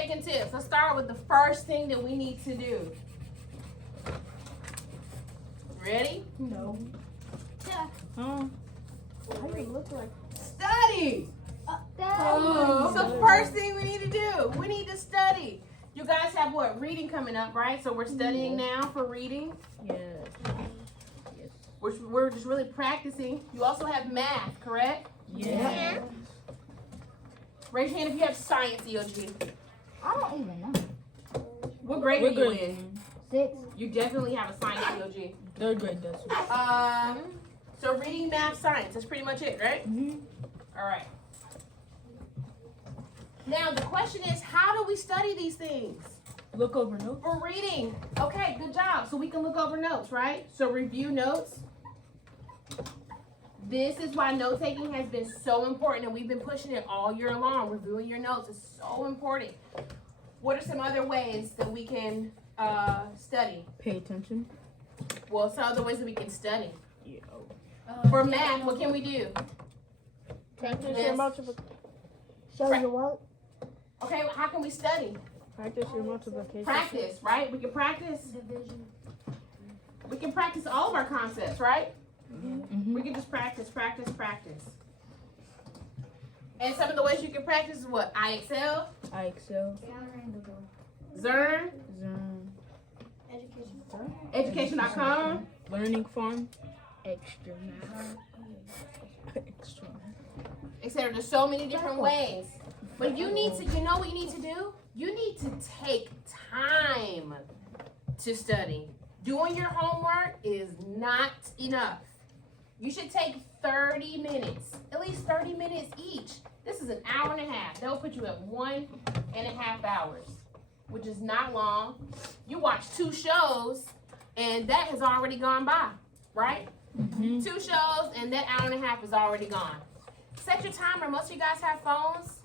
taking tips. Let's start with the first thing that we need to do. Ready? No. Yeah. Why do you look like? Study. So first thing we need to do, we need to study. You guys have what? Reading coming up, right? So we're studying now for reading. Yes. We're just really practicing. You also have math, correct? Yeah. Raise your hand if you have science EOG. I don't even know. What grade are you in? 6. You definitely have a science EOG. 3rd grade does. So reading, math, science. That's pretty much it, right? All right. Now the question is, how do we study these things? Look over notes. For reading. Okay, good job. So we can look over notes, right? So review notes. This is why note taking has been so important, and we've been pushing it all year long. Reviewing your notes is so important. What are some other ways that we can study? Pay attention. Well, some other ways that we can study. Yeah. For math, what can we do? Practice Yes. your multiplication. Show you what? Okay, how can we study? Practice your multiplication. Practice, right? We can practice. Division. We can practice all of our concepts, right? Mm-hmm. We can just practice. And some of the ways you can practice is what? IXL, IXL. Zern, Zone. Education.com. Learning farm. Extra math. Extra math. Etc. There's so many different ways. But you need to, you know what you need to do? You need to take time to study. Doing your homework is not enough. You should take 30 minutes, at least 30 minutes each. This is an hour and a half. They'll put you at 1.5 hours, which is not long. You watch 2 shows, and that has already gone by, right? 2 shows, and that hour and a half is already gone. Set your timer. Most of you guys have phones.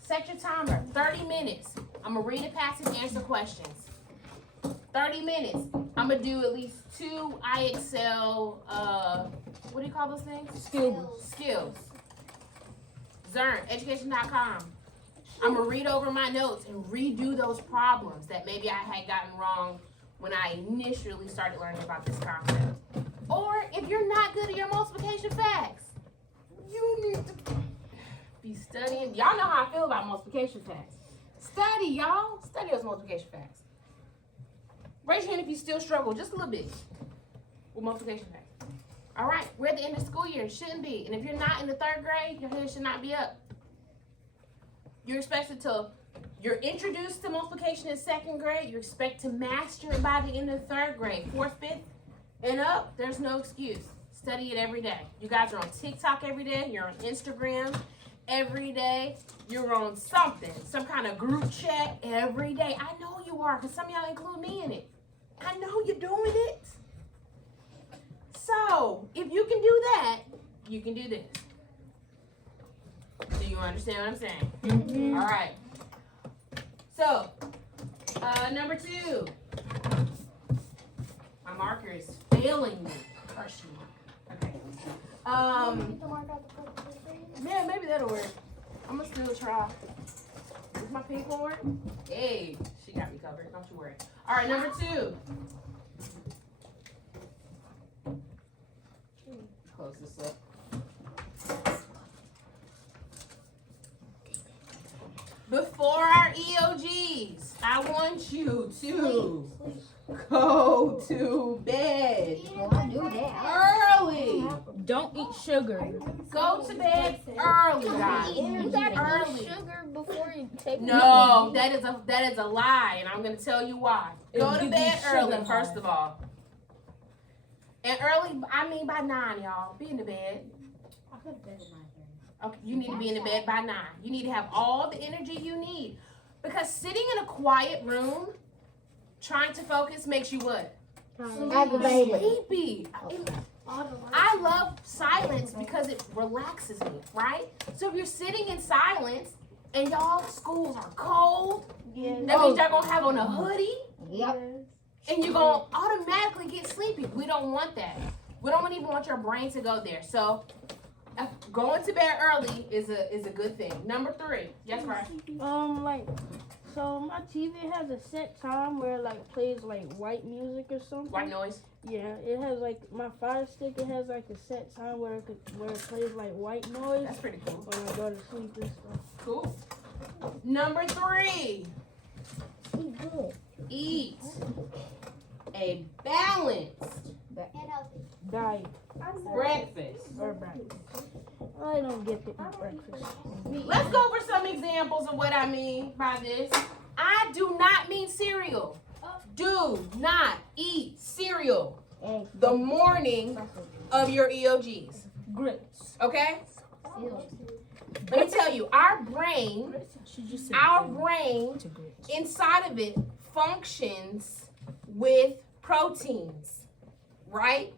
Set your timer. 30 minutes. I'm going to read a passage, answer questions. 30 minutes. I'm going to do at least 2 IXL, what do you call those things? Skills. Zern, education.com. I'm going to read over my notes and redo those problems that maybe I had gotten wrong when I initially started learning about this concept. Or if you're not good at your multiplication facts, you need to be studying. Y'all know how I feel about multiplication facts. Study, y'all. Study those multiplication facts. Raise your hand if you still struggle just a little bit with multiplication facts. All right, we're at the end of the school year. It shouldn't be. And if you're not in the 3rd grade, your hand should not be up. You're introduced to multiplication in 2nd grade. You expect to master it by the end of 3rd grade. 4th, 5th, and up, there's no excuse. Study it every day. You guys are on TikTok every day. You're on Instagram every day. You're on something, some kind of group chat every day. I know you are, because some of y'all include me in it. I know you're doing it. So, if you can do that, you can do this. Do you understand what I'm saying? Mm-hmm. All right. So, number 2. My marker is failing me. Crushing me. Okay. Yeah, maybe that'll work. I'm gonna still try. Is my pink one work? Hey, she got me covered. Don't you worry. All right, number 2. Close this up. Before our EOGs, I want you to go to bed I do that. early. Don't eat sugar. Go to bed early, guys. You gotta eat sugar before you take. No, that is a lie, and I'm gonna tell you why. Go It'll to give bed you sugar early, first high. of all. And early, I mean by 9, y'all. Be in the bed. I go to bed at 9:30. Okay, you need to be in the bed by 9. You need to have all the energy you need. Because sitting in a quiet room, trying to focus makes you what? Aggravated. Sleepy. I love silence because it relaxes me, right? So if you're sitting in silence and y'all schools are cold, that means y'all gonna have on a hoodie Yep. and you're gonna automatically get sleepy. We don't want that. We don't even want your brain to go there. So going to bed early is a good thing. Number 3. Yes, right. Like So my TV has a set time where it like plays like white music or something. White noise. Yeah, it has like my Fire Stick. It has like a set time where it plays like white noise That's pretty cool. when I go to sleep and stuff. Cool. Number 3. Eat good. Eat a balanced Diet breakfast. or breakfast. I don't get to eat breakfast. Let's go over some examples of what I mean by this. I do not mean cereal. Do not eat cereal Eggs. the morning of your EOGs. Grits. Okay? Cereal. Let me tell you, our brain, She just said our grits brain to grits. inside of it functions with proteins, right?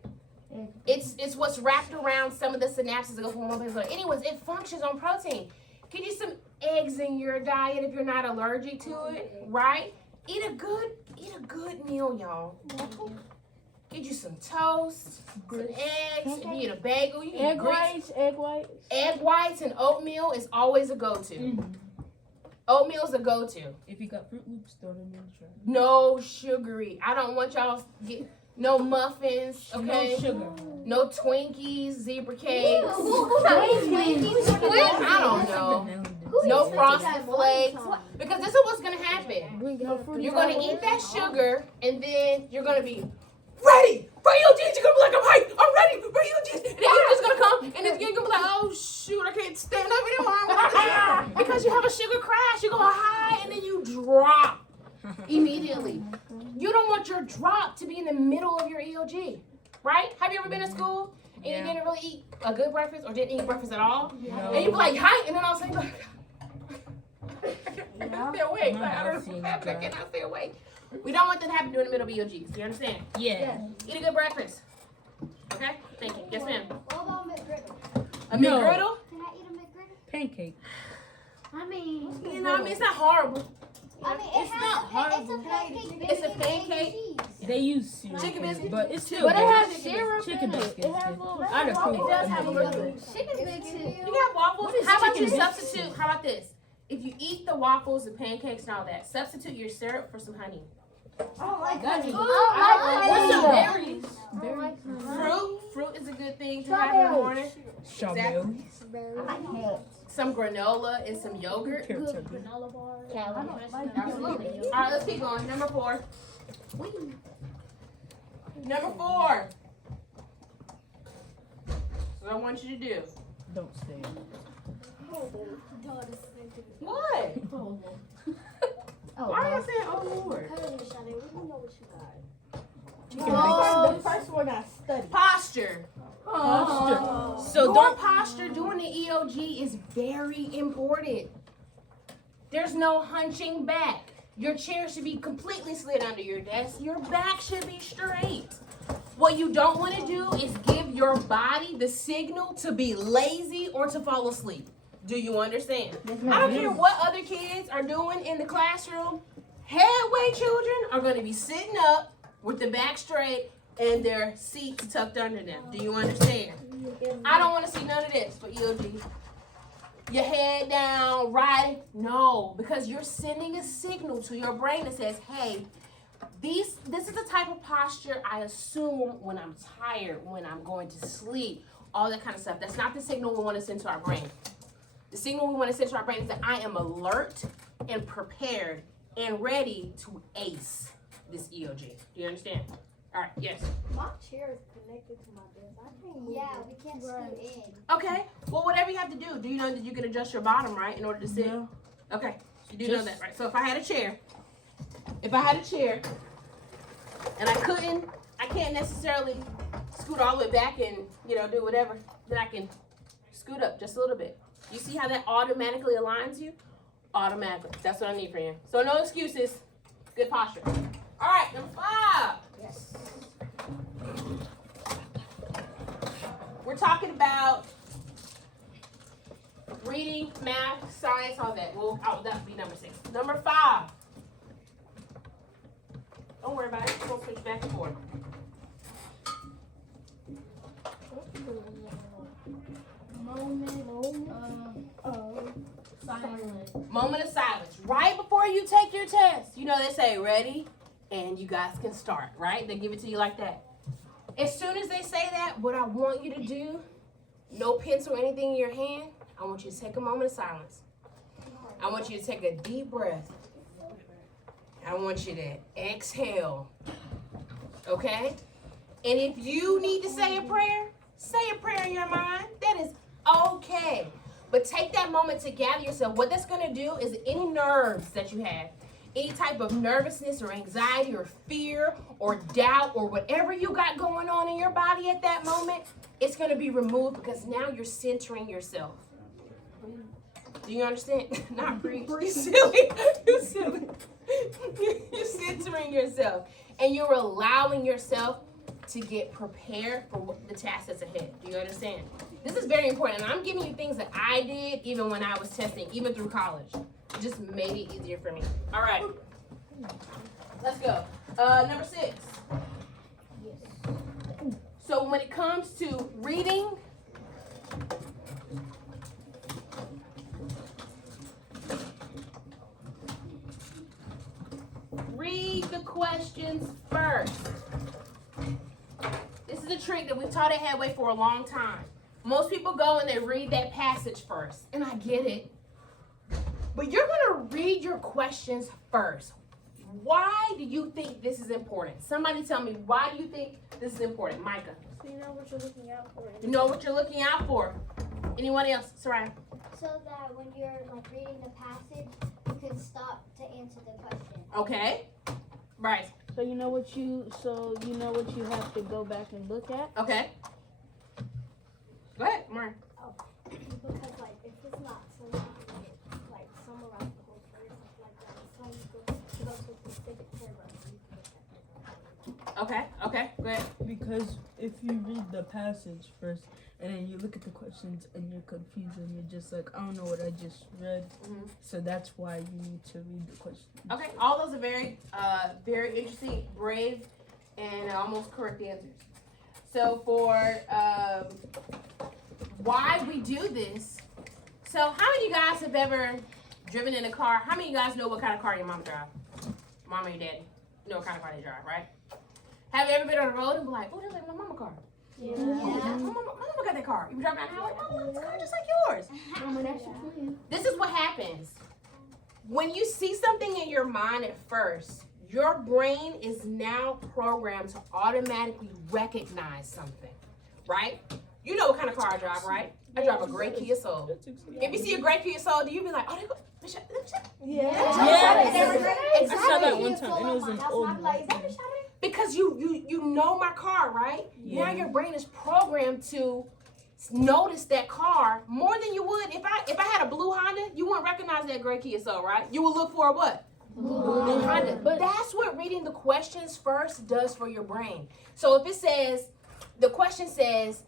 It's what's wrapped around some of the synapses that go from one place to another. Anyways, it functions on protein. Get you some eggs in your diet if you're not allergic to it, right? Eat a good meal, y'all. Get you some toast, some eggs. If you eat a bagel, you can Egg eat grits. whites, egg whites. Egg whites and oatmeal is always a go-to. Oatmeal's a go-to. If you got Fruit Loops, throw them in the trash. No sugary. I don't want y'all to get no muffins, okay? No sugar. No Twinkies, zebra cakes. Twinkies. I don't know. No frosted flakes. Because this is what's gonna happen. You're gonna eat that sugar and then you're gonna be ready for EOGs. You're gonna be like, I'm ready for EOGs. And then you're just gonna come and then you're gonna be like, oh shoot, I can't stand up anymore. Because you have a sugar crash. You go high and then you drop immediately. You don't want your drop to be in the middle of your EOG, right? Have you ever been to school and you didn't really eat a good breakfast or didn't eat breakfast at all? No. And you be like, hi, and then all of a sudden, like, I can't stay awake. Like, I don't know what happened. I cannot stay awake. We don't want that to happen during the middle of EOGs. Do you understand? Yeah. Eat a good breakfast. Okay? Thank you. Yes, ma'am. What about McGriddle? A No. McGriddle? Can I eat a McGriddle? Pancake. I mean, You know, I mean, it's not horrible. it's not horrible. It's a pancake. They use cereal. Chicken biscuit. But it's still But it good. has syrup chicken in it. biscuits. It has little. I'd approve. It does have a little bit. Chicken biscuit. You got waffles? What is How about you chicken substitute? How about this? If you eat the waffles, the pancakes, and all that, substitute your syrup for some honey. I don't like That's honey. good. I What's don't some like berries? Fruit is a good thing to have in the morning. Strawberries. I hate Some granola and some yogurt. Carrots are good. granola bars. Absolutely. All right, let's keep going. Number 4. Number 4. What I want you to do. Don't say it. What? Oh, Why are you saying, oh Lord? the first one I studied. Posture. Posture. So Your don't. posture during the EOG is very important. There's no hunching back. Your chair should be completely slid under your desk. Your back should be straight. What you don't want to do is give your body the signal to be lazy or to fall asleep. Do you understand? I don't care what other kids are doing in the classroom. Headway children are going to be sitting up with the back straight and their seats tucked under them. Do you understand? I don't want to see none of this for EOG. Your head down, right? No, because you're sending a signal to your brain that says, hey, this is the type of posture I assume when I'm tired, when I'm going to sleep, all that kind of stuff. That's not the signal we want to send to our brain. The signal we want to send to our brain is that I am alert and prepared and ready to ace this EOG. Do you understand? All right, yes. My chair is connected to my desk. I can't move. Yeah, we can't scoot in. Okay, well, whatever you have to do you know that you can adjust your bottom, right, in order to sit? No. Okay, you do know that, right? So if I had a chair, and I can't necessarily scoot all the way back and, do whatever, then I can scoot up just a little bit. You see how that automatically aligns you? Automatically. That's what I need from you. So no excuses. Good posture. All right, number 5. Yes. We're talking about reading, math, science, all that. Well, that would be number 6. Number 5. Don't worry about it. We'll switch back and forth. Silent. Moment of silence. Right before you take your test. You know, they say, ready, and you guys can start, right? They give it to you like that. As soon as they say that, what I want you to do, no pencil or anything in your hand, I want you to take a moment of silence. I want you to take a deep breath. I want you to exhale. Okay? And if you need to say a prayer in your mind. That is okay. But take that moment to gather yourself. What that's going to do is any nerves that you have, any type of nervousness or anxiety or fear or doubt or whatever you got going on in your body at that moment, it's going to be removed because now you're centering yourself. Do you understand? Not breathe. You're silly. You're silly. You're centering yourself. And you're allowing yourself to get prepared for the task that's ahead. Do you understand? This is very important. And I'm giving you things that I did even when I was testing, even through college. It just made it easier for me. All right. Let's go. Number 6. So when it comes to reading, read the questions first. This is a trick that we've taught at Headway for a long time. Most people go and they read that passage first, and I get it. But you're going to read your questions first. Why do you think this is important? Somebody tell me, why do you think this is important? Micah. So you know what you're looking out for. You know what you're looking out for. Anyone else? Soraya. So that when you're like reading the passage, you can stop to answer the question. Okay. Right. So you know what you have to go back and look at. Okay. Go ahead, Maureen. Because like if it's not so like summarize the whole story or something like that, so you go to a specific paragraph and you can get that paragraph. Okay. Go ahead. Because if you read the passage first and then you look at the questions and you're confused and you're just like, I don't know what I just read. Mm-hmm. So that's why you need to read the questions. Okay. All those are very, very interesting, brave, and almost correct answers. So for why we do this, so how many of you guys have ever driven in a car? How many of you guys know what kind of car your mama drive? Mama and your daddy know what kind of car they drive, right? Have you ever been on the road and be like, oh, that's like my mama car? Yeah. My mama got that car. You drive down the highway, oh, it's a car just like yours. This is what happens. When you see something in your mind at first, your brain is now programmed to automatically recognize something, right? You know what kind of car I drive, right? I drive a gray Kia Soul. If you see a gray Kia Soul, do you be like, oh, they go, Yeah. I saw that exactly. one time and it was an old one. Because you know my car, right? Yeah. Now your brain is programmed to notice that car more than you would if I had a blue Honda. You wouldn't recognize that gray Kia Soul, right? You would look for a what? Blue Honda. But that's what reading the questions first does for your brain. So if it says, the question says,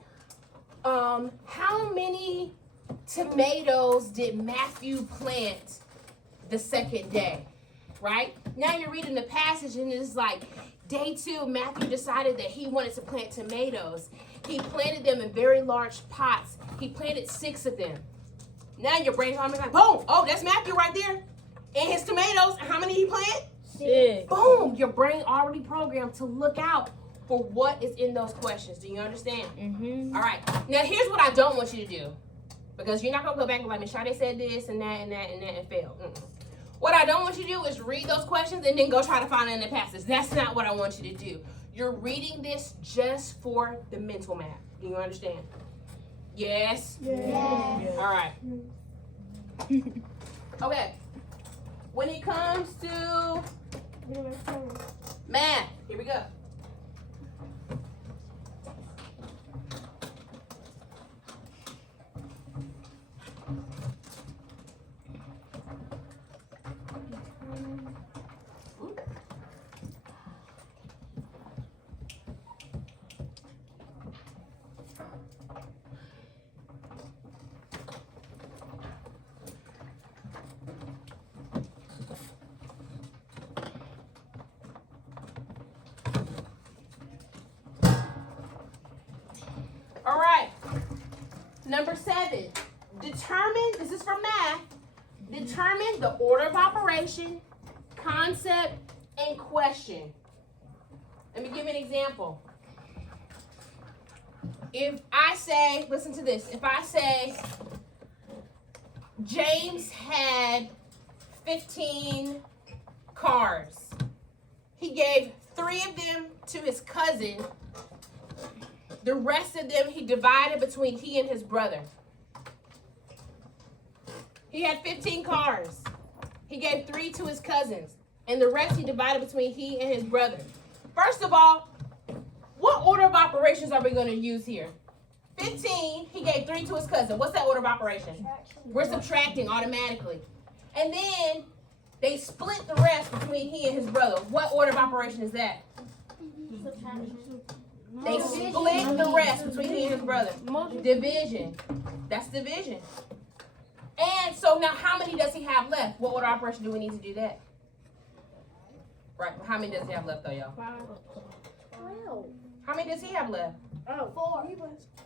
how many tomatoes did Matthew plant the second day? Right? Now you're reading the passage and it's like, day 2, Matthew decided that he wanted to plant tomatoes. He planted them in very large pots. He planted 6 of them. Now your brain's almost like, boom, oh, that's Matthew right there. And his tomatoes, and how many he planted? 6. Boom, your brain already programmed to look out for what is in those questions. Do you understand? Mm-hmm. All right. Now here's what I don't want you to do. Because you're not going to go back and like, Miss Sade said this and that and that and that and failed. What I don't want you to do is read those questions and then go try to find it in the passage. That's not what I want you to do. You're reading this just for the mental map. Do you understand? Yes? Yes. All right. Okay. When it comes to math, here we go. All right. Number 7. Determine, this is for math, Determine the order of operation, concept, and question. Let me give you an example. If I say, listen to this. If I say, James had 15 cars. He gave 3 of them to his cousin. The rest of them he divided between he and his brother. He had 15 cars. He gave 3 to his cousins. And the rest he divided between he and his brother. First of all, what order of operations are we going to use here? 15, he gave 3 to his cousin. What's that order of operation? We're subtracting automatically. And then they split the rest between he and his brother. What order of operation is that? They split the rest between he and his brother. Division. That's division. And so now how many does he have left? What order of operation do we need to do that? Right. How many does he have left though, y'all? 12. How many does he have left? 4.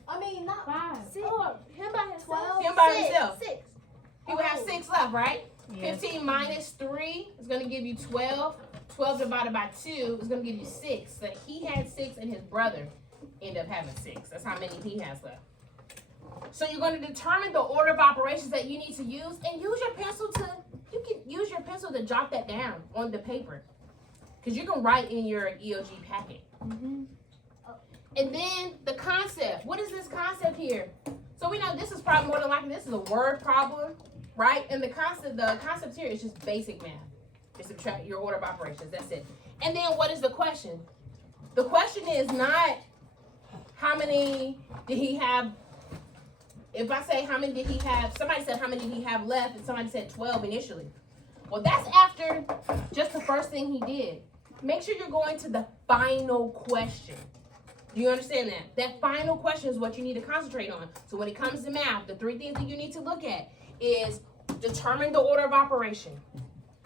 I mean, not 5. 6. Him by himself. 12. Him by himself. 6. He would have 6 left, right? Yes. 15 minus 3 is going to give you 12. 12 divided by 2 is going to give you 6. So he had 6 and his brother ended up having 6. That's how many he has left. So you're going to determine the order of operations that you need to use and use your pencil to, you can use your pencil to jot that down on the paper. Because you can write in your EOG packet. Mm-hmm. And then the concept. What is this concept here? So we know this is probably more than likely, this is a word problem, right? And the concept here is just basic math. Just subtract your order of operations, that's it. And then what is the question? The question is not how many did he have. If I say how many did he have, somebody said how many did he have left, and somebody said 12 initially. Well, that's after just the first thing he did. Make sure you're going to the final question. Do you understand that? That final question is what you need to concentrate on. So when it comes to math, the 3 things that you need to look at is determine the order of operation,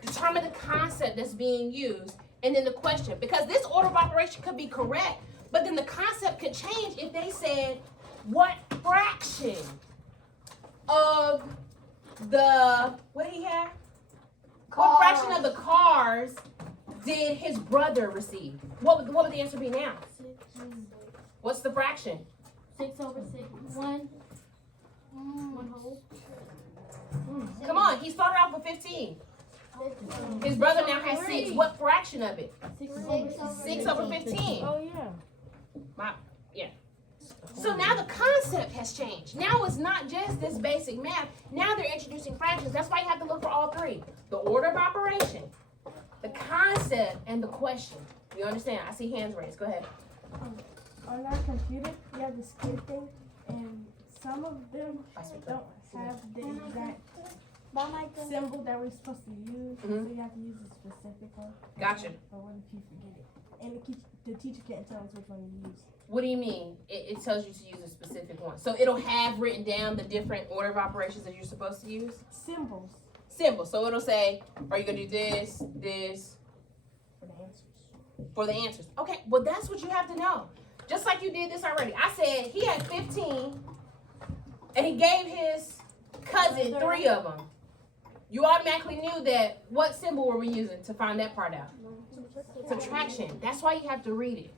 determine the concept that's being used, and then the question. Because this order of operation could be correct, but then the concept could change if they said, what fraction of the, what did he have? What fraction of the cars did his brother receive? What would the answer be now? 6. What's the fraction? 6 over 6. 1. 1 whole. Come on, he started off with 15. His brother now has 6. What fraction of it? 6 over 15. Oh yeah. Yeah. So now the concept has changed. Now it's not just this basic math. Now they're introducing fractions. That's why you have to look for all 3. The order of operation, the concept, and the question. You understand? I see hands raised. Go ahead. On our computer, you have the skip thing, and some of them don't have the exact symbol that we're supposed to use, so you have to use a specific one. Gotcha. Or what if you forget it? And the teacher can't tell us which one to use. What do you mean? It tells you to use a specific one. So it'll have written down the different order of operations that you're supposed to use? Symbols. Symbols. So it'll say, are you going to do this, this, For the answers. for the answers? Okay, well, that's what you have to know. Just like you did this already. I said he had 15, and he gave his cousin 3 of them. You automatically knew that. What symbol were we using to find that part out? Subtraction. That's why you have to read it.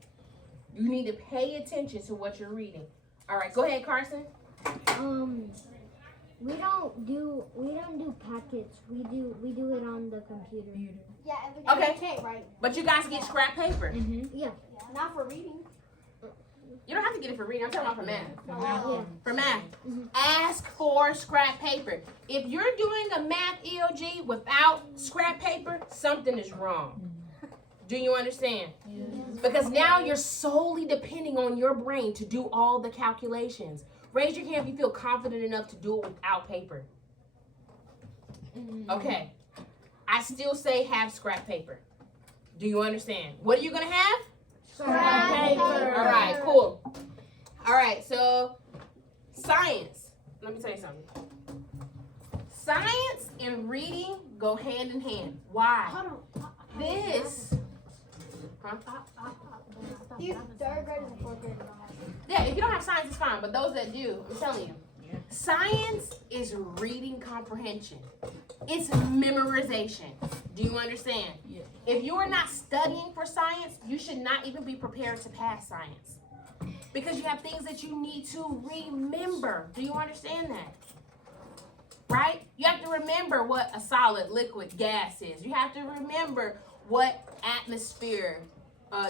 You need to pay attention to what you're reading. All right, go ahead, Carson. We don't do packets. We do it on the computer. Yeah, and Okay. you can't write. But you guys get scrap paper. Yeah. Not for reading. You don't have to get it for reading. I'm talking about for math. Yeah. For math. Ask for scrap paper. If you're doing a math EOG without scrap paper, something is wrong. Do you understand? Because now you're solely depending on your brain to do all the calculations. Raise your hand if you feel confident enough to do it without paper. Okay. I still say have scrap paper. Do you understand? What are you going to have? Scrap paper. All right, cool. All right, so science. Let me tell you something. Science and reading go hand in hand. Why? This. Huh? You 3rd graders and 4th graders don't have it. Yeah, if you don't have science, it's fine. But those that do, I'm telling you. Science is reading comprehension. It's memorization. Do you understand? Yeah. If you are not studying for science, you should not even be prepared to pass science. Because you have things that you need to remember. Do you understand that? Right? You have to remember what a solid, liquid, gas is. You have to remember what atmosphere,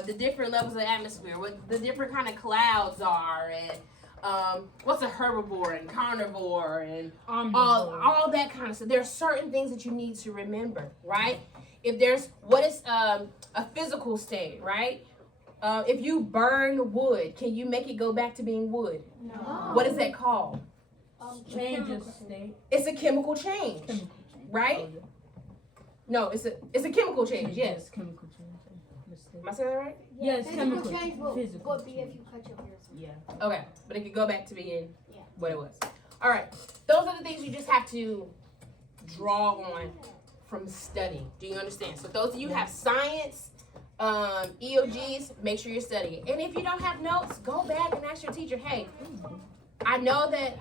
the different levels of atmosphere, what the different kind of clouds are, and what's a herbivore and carnivore and all that kind of stuff. There are certain things that you need to remember, right? If there's what is a physical state, right? If you burn wood, can you make it go back to being wood? No. What is that called? Change of state. It's a chemical change, right? No, it's a chemical change. Yes. Chemical change. Mistake. Am I saying that right? Yes, Physical chemical change will physical be if you cut your hair. Yeah. Okay, but it could go back to being Yeah. what it was. All right, those are the things you just have to draw on from studying. Do you understand? So those of you who have science, EOGs, make sure you're studying. And if you don't have notes, go back and ask your teacher, hey, I know that,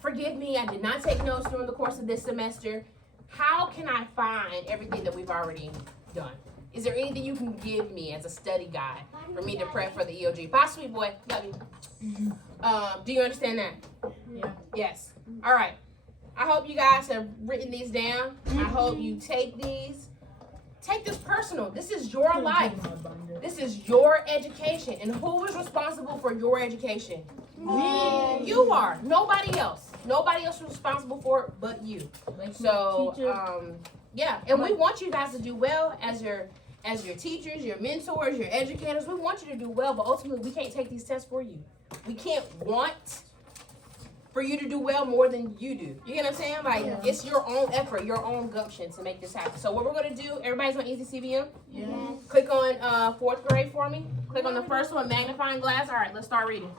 forgive me, I did not take notes during the course of this semester. How can I find everything that we've already done? Is there anything you can give me as a study guide for me to prep for the EOG? Bye, sweet boy. Love you. Do you understand that? Yeah. Yes. All right. I hope you guys have written these down. I hope you take these. Take this personal. This is your life. This is your education. And who is responsible for your education? You are. Nobody else. Nobody else is responsible for it but you. So, yeah. And we want you guys to do well as your teachers, your mentors, your educators. We want you to do well, but ultimately we can't take these tests for you. We can't want for you to do well more than you do. You get what I'm saying? Like, it's your own effort, your own gumption to make this happen. So what we're going to do, everybody's on Easy CBM? Yeah. Click on 4th grade for me. Click on the first one, magnifying glass. All right, let's start reading.